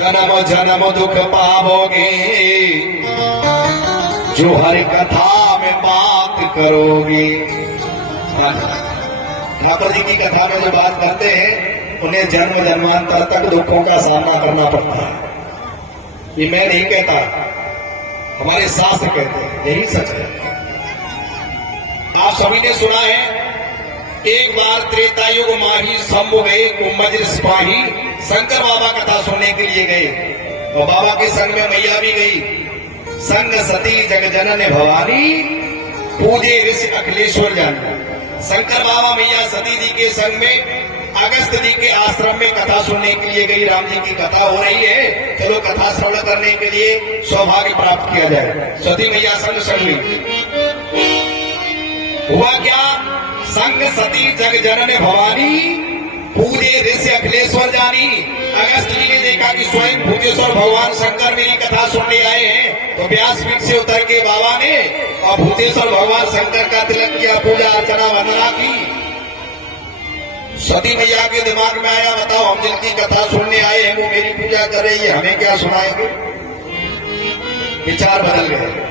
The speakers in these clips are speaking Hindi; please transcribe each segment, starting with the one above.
जन्म जन्म दुख पाओगे जो हरि कथा में बात करोगे। ठाकुर जी की कथा में जो बात करते हैं उन्हें जन्म जन्मांतर तक दुखों का सामना करना पड़ता है। ये मैं नहीं कहता, हमारे शास्त्र कहते हैं, यही सच है। आप सभी ने सुना है, एक बार त्रेता युग माही शंभु गए कुंभज सिपाही, शंकर बाबा कथा सुनने के लिए गए और बाबा के संग में मैया भी गई। संग सती जग जनन भवानी पूजे ऋषि अखिलेश्वर जान। शंकर बाबा मैया सती जी के संग में अगस्त जी के आश्रम में कथा सुनने के लिए गई। राम जी की कथा हो रही है, चलो कथा श्रवण करने के लिए सौभाग्य प्राप्त किया जाए। सती मैया संग संग में हुआ क्या, संग सती जग जनन भवानी पूजे ऋषि अखिलेश्वर जानी। अगस्त जी ने देखा कि स्वयं भूतेश्वर भगवान शंकर मेरी कथा सुनने आए हैं, तो व्यासपीठ से उतर के बाबा ने और भूतेश्वर भगवान शंकर का तिलक किया, पूजा अर्चना वंदना की। सती मैया के दिमाग में आया, बताओ हम जिनकी कथा सुनने आए हैं वो मेरी पूजा कर रही है, हमें क्या सुनाएंगे। विचार बदल गए।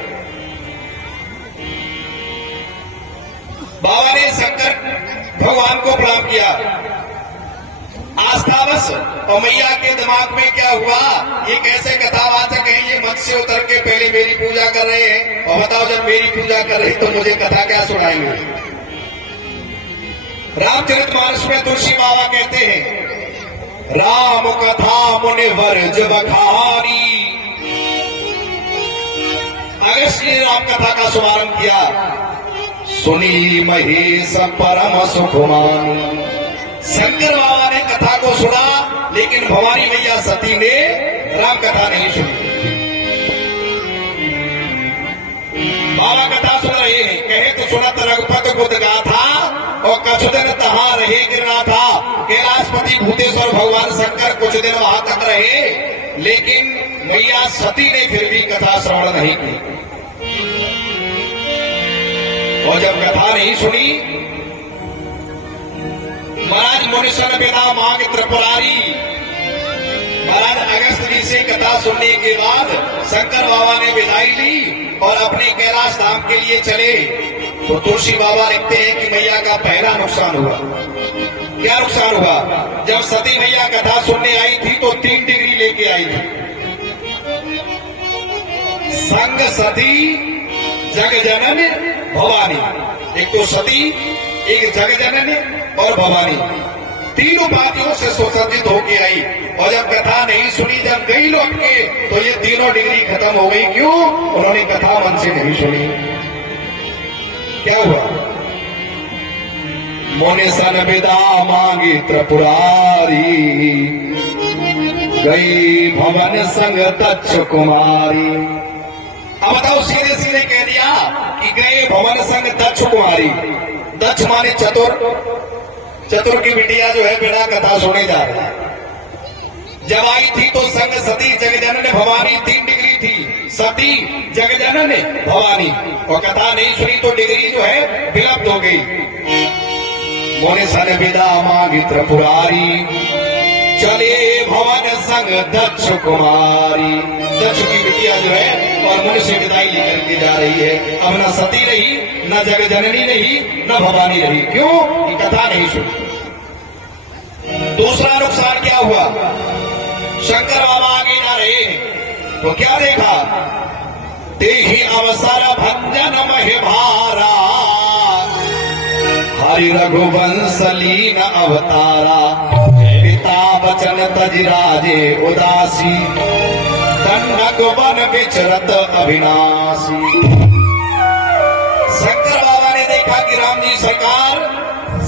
बाबा ने शंकर भगवान को प्रणाम किया, आस्थावश। और मैया के दिमाग में क्या हुआ, ये कैसे कथावाचक है, ये मत से उतर के पहले मेरी पूजा कर रहे हैं, और बताओ जब मेरी पूजा कर रहे तो मुझे कथा क्या सुनाएंगे। रामचरितमानस में तुलसी बाबा कहते हैं, राम कथा मुनिवर जब बखारी। अगस्त जी ने राम कथा का शुभारंभ किया, सुनी महेश परम सुखमानी। शंकर बाबा ने कथा को सुना, लेकिन भवानी मैया सती ने राम कथा नहीं सुनी। बाबा कथा सुन रहे हैं, कहे तो सुनत रघुपत बुद्ध गाथा और कुछ दिन तहां रहे गिरना था। कैलाशपति भूतेश्वर भगवान शंकर कुछ दिन वहां तक रहे, लेकिन मैया सती ने फिर भी कथा श्रवण नहीं की। और जब कथा नहीं सुनी, महाराज मुनिशन बिना मांग त्रिपुरारी। महाराज अगस्त जी से कथा सुनने के बाद शंकर बाबा ने विदाई ली और अपने कैलाश धाम के लिए चले। तो तुलसी बाबा लिखते हैं कि मैया का पहला नुकसान हुआ। क्या नुकसान हुआ, जब सती मैया कथा सुनने आई थी तो 3 डिग्री लेके आई थी। संग सती जग जनन भवानी, एक तो सती, एक जग जनन और भवानी, तीनों बातियों से सुसज्जित होके आई। और जब कथा नहीं सुनी, जब गई लौट के, तो ये तीनों डिग्री खत्म हो गई। क्यों, उन्होंने कथा मन से नहीं सुनी। क्या हुआ, मोने सन विदा मांगी त्रिपुरारी, गई भवन संग दक्ष कुमारी। अब बताओ, सीधे सीधे कह दिया कि गए भवन संग दक्ष कुमारी। दक्ष माने चतुर, चतुर की बिटिया जो है बिना कथा सुने जा रही है। जब आई थी तो संग सती जगजनन भवानी 3 डिग्री थी, सती जगजनन भवानी, और कथा नहीं सुनी तो डिग्री जो है विलुप्त हो गई। मोने सन विदा मांगी त्रिपुरारी, चले भवन संग दक्ष कुमारी। दक्ष की बिटिया जो है और मुनि से विदाई लेकर के जा रही है। अब न सती रही, न जगजननी रही, न भवानी रही। क्यों, कि कथा नहीं सुनी। दूसरा नुकसान क्या हुआ, शंकर बाबा आगे जा रहे हैं तो क्या देखा, देहि अवसर भंजन महि भारा, हरि रघुवंश लीन अवतारा, पिता वचन तज राजे उदासी, दंडक वन विचरत अविनाशी। शंकर बाबा ने देखा कि राम जी सरकार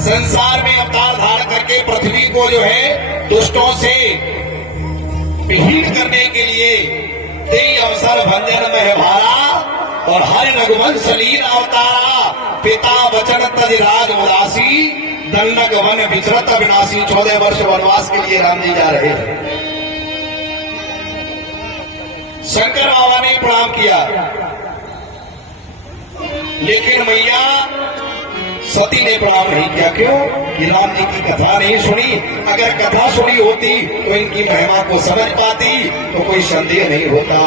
संसार में अवतार धारण करके पृथ्वी को जो है दुष्टों से विहीन करने के लिए तेई अवसर भंजन में भारा और हरि रघुवंश लीन अवतारा, पिता वचन तज राज उदासी, दंडक वन विचरत अविनाशी। 14 वर्ष वनवास के लिए राम जी जा रहे हैं। शंकर बाबा ने प्रणाम किया, लेकिन मैया सती ने प्रणाम नहीं किया। क्यों? कि राम जी की कथा नहीं सुनी। अगर कथा सुनी होती तो इनकी महिमा को समझ पाती, तो कोई संदेह नहीं होता।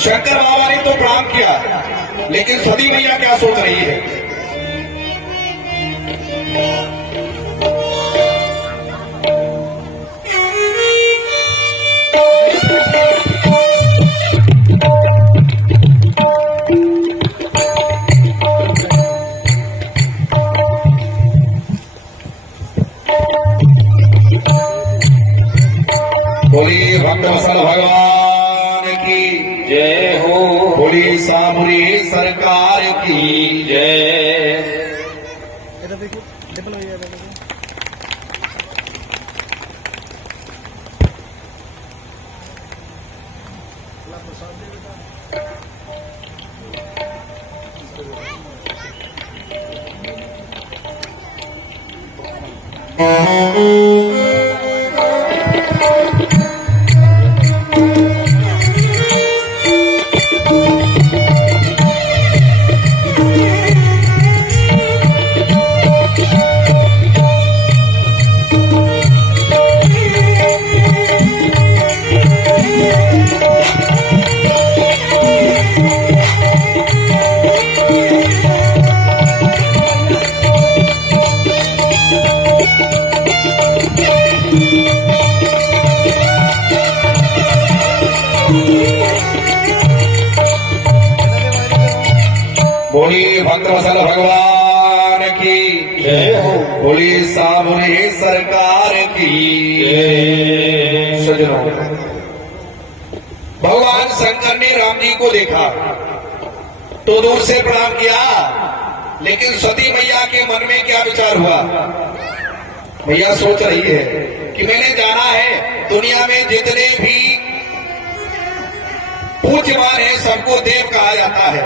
शंकर बाबा ने तो प्रणाम किया, लेकिन सती मैया क्या सोच रही है? बोली भक्तवत्सल भगवान की जय हो। बोली सामुरी सरकार की जय। बोली भक्तवत्सल भगवान की जय हो। बोली सामुरी सरकार की जय। सजनों, भगवान शंकर ने राम जी को देखा तो दूर से प्रणाम किया, लेकिन सती मैया के मन में क्या विचार हुआ? मैया सोच रही है कि मैंने जाना है दुनिया में जितने भी पूज्यमान है सबको देव कहा जाता है,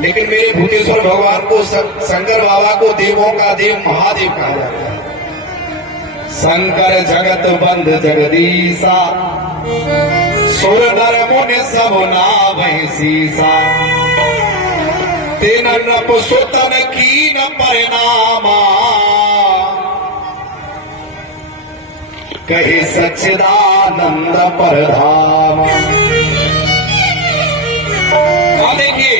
लेकिन मेरे भूतेश्वर भगवान को शंकर बाबा को देवों का देव महादेव कहा जाता है। शंकर जगत बंद जगदीसा, सुर नर मुनि सब नावहि सीसा, तेन नृप सुतन कीन परिणामा, कहे सच्चिदानंद परधाम। देखिए,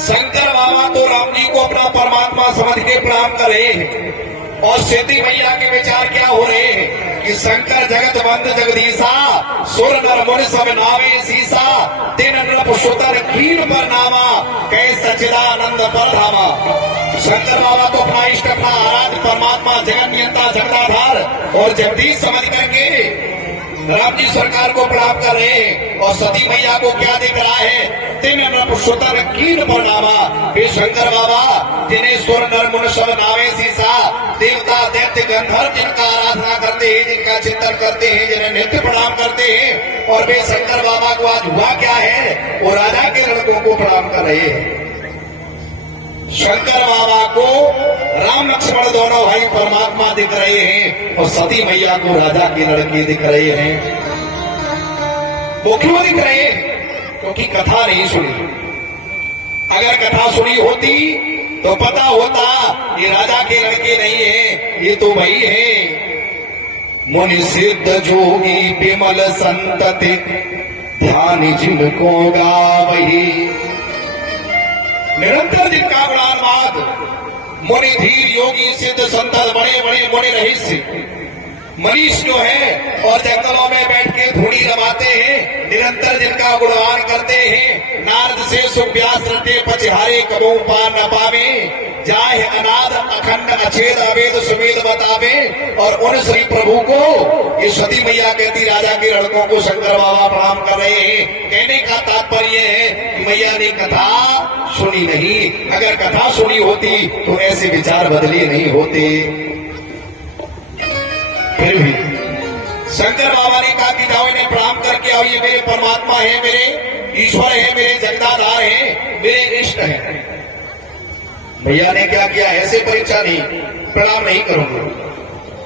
शंकर बाबा तो राम जी को अपना परमात्मा समझ के प्रणाम कर रहे हैं, और सती मैया के विचार क्या हो रहे हैं कि शंकर जगत बंद जगदीसा, सुर नर मुनि सब नावे सीसा, तेन नृप सुतर कीन पर नामा, कहे सच्चिदानंद परधामा। शंकर बाबा तो अपना इष्ट, अपना आराध्य परमात्मा जगत नियंता जगदाधार और जगदीश समझ करके राम जी सरकार को प्रणाम कर रहे हैं, और सती मैया को क्या दिख रहा है? तेन नृप कीन पर नामा, वे शंकर बाबा जिन्हें सुर नर मुनि सब नावे सीसा, देवता दैत्य गंधर्व जिनका आराधना करते हैं, जिनका चिंतन करते हैं, जिन्हें नित्य प्रणाम करते हैं, और वे शंकर बाबा को आज हुआ क्या है? वो राजा के लड़कों को प्रणाम कर रहे हैं। शंकर बाबा को राम लक्ष्मण दोनों भाई परमात्मा दिख रहे हैं, और सती मैया को राजा की लड़की दिख रहे हैं। वो क्यों दिख रहे हैं? क्योंकि कथा नहीं सुनी। अगर कथा सुनी होती तो पता होता ये राजा के लड़के नहीं है, ये तो वही है मुनि सिद्ध जोगी विमल संतति, ध्यान जिनको गावही, निरंतर जिनका गुणानुवाद मुनि धीर योगी सिद्ध संत बड़े बड़े मुनि रहस्य मनीष जो है, और जंगलों में बैठ के धूड़ी रमाते हैं, निरंतर जिनका गुणगान करते हैं। नारद से सुव्यास रटे पचहारे, कबू पार न पावे, जाहे अनाद अखंड अछेद अवेद सुवेद बतावे। और उन श्री प्रभु को ये सती मैया कहती राजा के लड़कों को शंकर बाबा प्रणाम कर रहे हैं। कहने का तात्पर्य है कि मैया ने कथा सुनी नहीं। अगर कथा सुनी होती तो ऐसे विचार बदले नहीं होते। फिर भी शंकर बाबा ने कहा कि जाओ इन्हें प्रणाम करके आओ, ये मेरे परमात्मा है, मेरे ईश्वर है, मेरे जगदाधार है, मेरे इष्ट है। भैया ने क्या किया? ऐसे परीक्षा नहीं, प्रणाम नहीं करूंगा।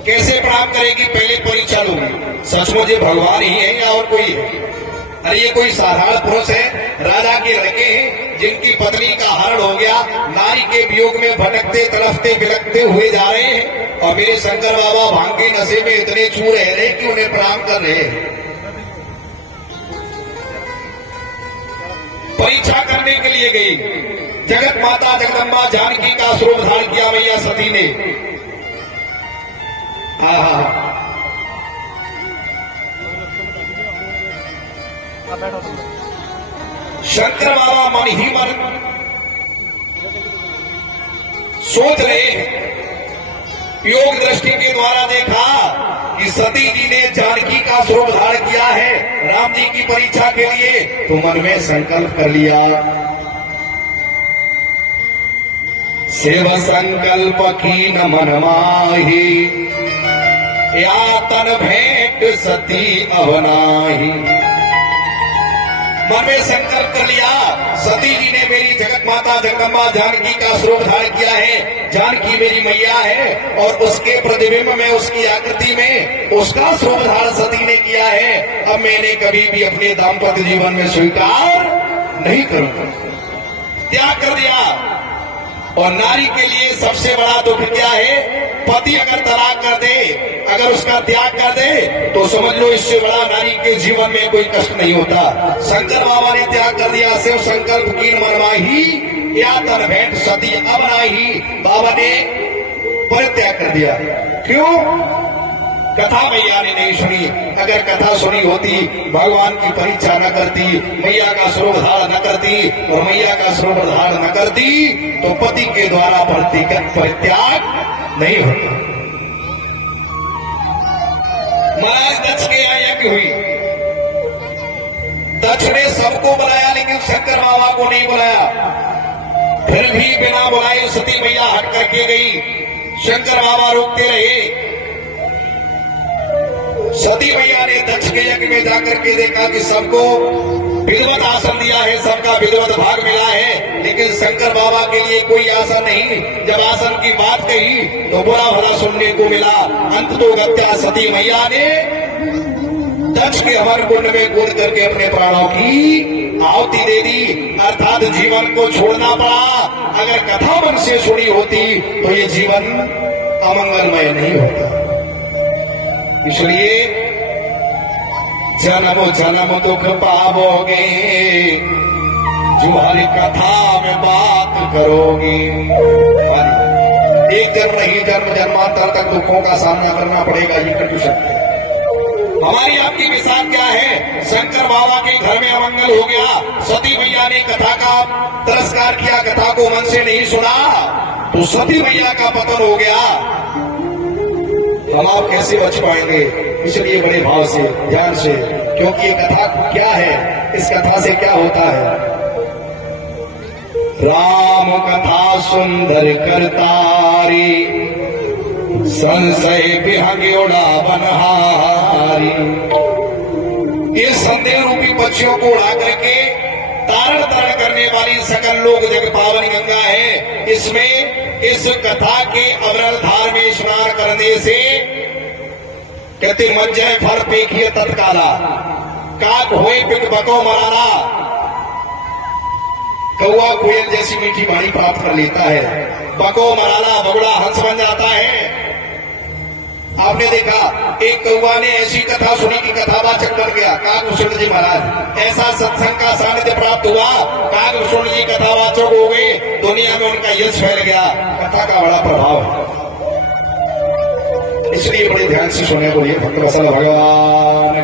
कैसे प्रणाम करेगी? पहले परीक्षा लूंगी, सचमुच ये भगवान ही है या और कोई है? अरे ये कोई साधारण पुरुष है, राजा के लड़के हैं जिनकी पत्नी का हरण हो गया, नारी के वियोग में भटकते तड़पते बिलखते हुए जा रहे हैं, और मेरे शंकर बाबा भांग के नशे में इतने चूर रह रहे कि उन्हें प्रणाम कर रहे हैं। परीक्षा करने के लिए गई, जगत माता जगदम्बा जानकी का स्वरूप धारण किया मैया सती ने। शंकर बाबा मन ही मन सोच रहे हैं, योग दृष्टि के द्वारा देखा कि सती जी ने जानकी का स्वरूप धारण किया है राम जी की परीक्षा के लिए, तो मन में संकल्प कर लिया। शिव संकल्प की न मन माही, या तन भेंट सती अवनाही। मन में संकल्प कर लिया, सती जी ने मेरी जगत माता जगदम्बा जानकी का स्वरूप धारण किया है, जानकी मेरी मैया है, और उसके प्रतिबिंब में उसकी आकृति में उसका स्वरूप धारण सती ने किया है। अब मैंने कभी भी अपने दाम्पत्य जीवन में स्वीकार नहीं करूंगा, त्याग कर दिया। और नारी के लिए सबसे बड़ा दुख क्या है? पति अगर तलाक कर दे, अगर उसका त्याग कर दे, तो समझ लो इससे बड़ा नारी के जीवन में कोई कष्ट नहीं होता। शंकर बाबा ने त्याग कर दिया, सिर्फ संकल्प की मनमाही, या तन भेंट सती अब नाही। बाबा ने परित्याग कर दिया। क्यों? कथा मैया ने नहीं सुनी। अगर कथा सुनी होती, भगवान की परीक्षा न करती, मैया का स्वरूप धारण न करती, और मैया का स्वरूप धारण न करती, तो पति के द्वारा परित्याग नहीं होता। महाराज दक्ष के यहाँ यज्ञ हुई, दक्ष ने सबको बुलाया लेकिन शंकर बाबा को नहीं बुलाया। फिर भी बिना बुलाए सती मैया हट करके गई, शंकर बाबा रोकते रहे। सती मैया ने दक्ष के यज्ञ में जाकर के देखा कि सबको विधिवत आसन दिया है, सबका विधिवत भाग मिला है, लेकिन शंकर बाबा के लिए कोई आसन नहीं। जब आसन की बात कही तो बुरा भला सुनने को मिला। अंत तो गत्या सती मैया ने दक्ष के हवन कुंड में कूद करके अपने प्राणों की आहुति दे दी, अर्थात जीवन को छोड़ना पड़ा। अगर कथा मन से सुनी होती तो ये जीवन अमंगलमय नहीं होता। इसलिए जन्म जन्म दुख पाओगे, जो हरी कथा में बात करोगे। एक जन्म नहीं, जन्म जन्मांतर तक दुखों का सामना करना पड़ेगा, ये कटु सत्य है। हमारी आपकी मिसाल क्या है? शंकर बाबा के घर में अमंगल हो गया, सती मैया ने कथा का तिरस्कार किया, कथा को मन से नहीं सुना, तो सती मैया का पतन हो गया। हम आप कैसे बच पाएंगे? इसलिए बड़े भाव से, ध्यान से, क्योंकि ये कथा क्या है, इस कथा से क्या होता है? राम कथा सुंदर करतारी, संशय विहंग्योड़ा बनहारी। ये संदेह रूपी पक्षियों को उड़ा करके तारण तारण करने वाली सकल लोक जग पावन गंगा है। इसमें इस कथा के अवरल धार में स्नान करने से कहते मज्जय फर पेखिए तत्काला, काक होए पिक बको मराना, कौआ कोयल जैसी मीठी वाणी प्राप्त कर लेता है, बको मराना बगुड़ा हंस बन जाता है। आपने देखा एक कौआ ने ऐसी कथा सुनी कि कथावाचक बन गया, काकभूषण जी महाराज। ऐसा सत्संग का सानिध्य प्राप्त हुआ, काकभूषण जी कथावाचक हो गए, दुनिया में उनका यश फैल गया। कथा का बड़ा प्रभाव है, इसलिए बड़े ध्यान से सुने बोलिए भक्त वत्सल भगवान